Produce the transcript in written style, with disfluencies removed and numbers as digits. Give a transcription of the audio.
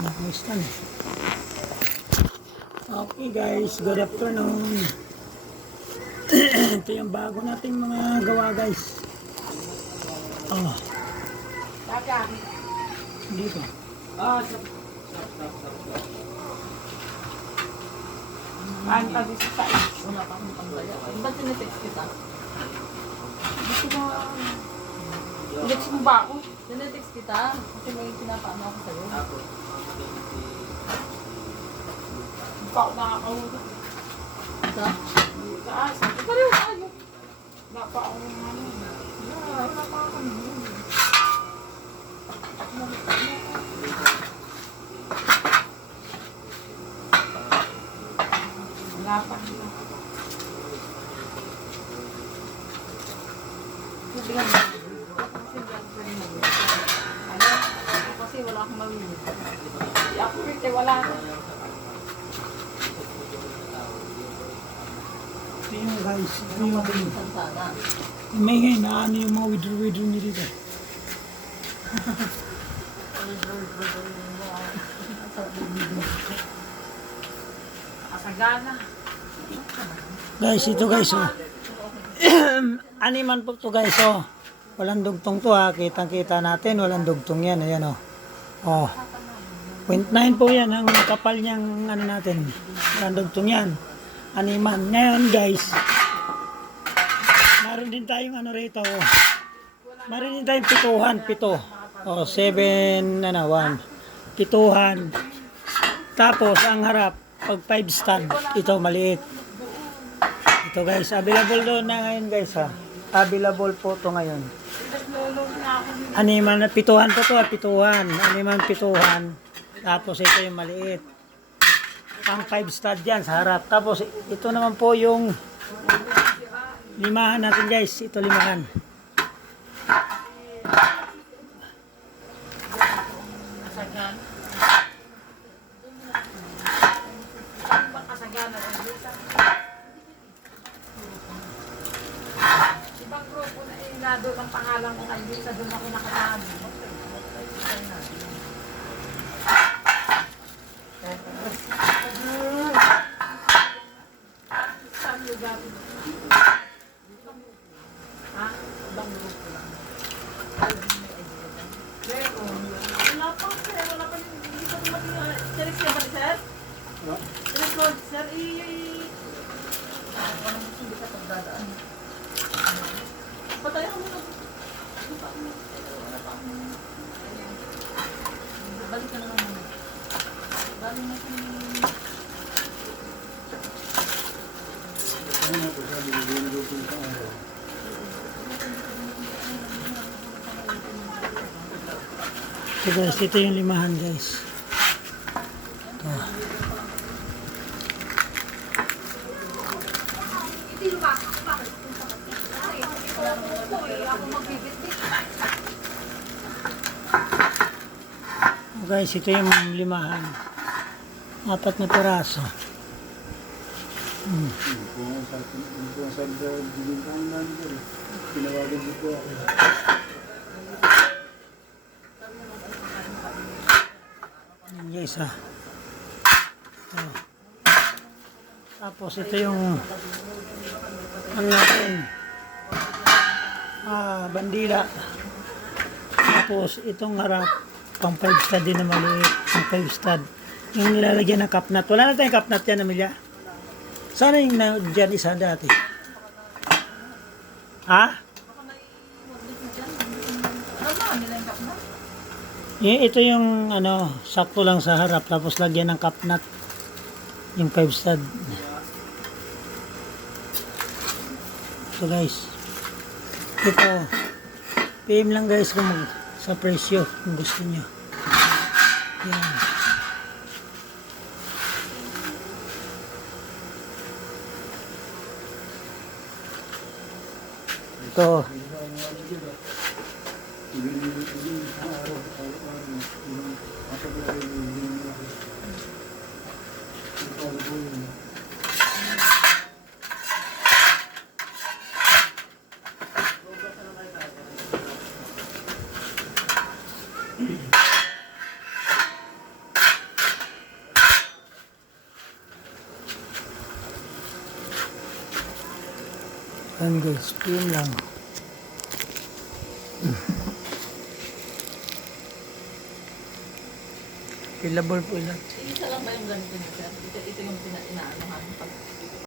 Nakamistan eh. Okay guys, good afternoon. Ito yung bago nating mga gawa guys. Oh. Dito. Kain ka dito sa is. Wala pa akong pantaya. Ba't tinetext kita? Gusto ko text mo ba ako? Tinetext kita. Kasi may pinapaano ako sa'yo. Hindi pa ako nakakaulog. Sa? Taas. Pareho tayo. Wala pa ako ano. Wala pa ako ano. Wala pa. Kasi wala akong mamili. Ako rin wala. Ito yung guys. Ito yung may na ano yung mga withdraw nyo dito. Asagana. Guys, ito guys oh. Animan po to guys oh. Walang dugtong to ha. Kitang-kita natin. Walang dugtong yan. Ayan oh. Oh. 0.9 po yan. Ang kapal niyang ano natin. Walang dugtong yan. Animan. Ngayon guys. Meron din tayong ano rito oh. Meron din tayong pituhan. Pito. Oh, 7 ano 1. Pituhan. Tapos ang harap. Pag 5 stud. Ito maliit. Ito guys, available doon na ngayon guys ha. Available po to ngayon. Animan na pituhan po to, pituhan. Animan pituhan. Tapos ito yung maliit. Pang 5 stud yan sa harap. Tapos ito naman po yung limahan natin guys. Ito limahan. Ibang grupo na inado ang pangalan ko kayo sa doon ako nakatahan. Saan lugar? Ha? Ibang grupo lang. Wala pa, sir. Wala pa. Hindi pa naman. Series ka ba, sir? Series ko, sir. Wala mo hindi ka pagdadaan. Patay ako muna. Balik ka naman muna. Balik mo si... So guys, ito yung limahan guys. Ito. Guys, ito yung limahan. 4 na piraso. Yan guys ha. Oh. Tapos ito yung ano natin. Bandila. Tapos itong harap pang 5 stud din na maliit. Pang 5 stud. Yung nilalagyan ng kapnat. Wala na tayong kapnat yan, Amelia. Sana yung dyan isa dati. Ha? Ito yung ano, sakto lang sa harap. Tapos lagyan ng kapnat. Yung 5 stud. So guys. Ito. PM lang guys kung sa presyo kung gusto nyo. Yan. Ito. Yan guys, yun lang. Available po ilan. Isa lang ba yung ganito niya, sir? Ito yung inaanohan pag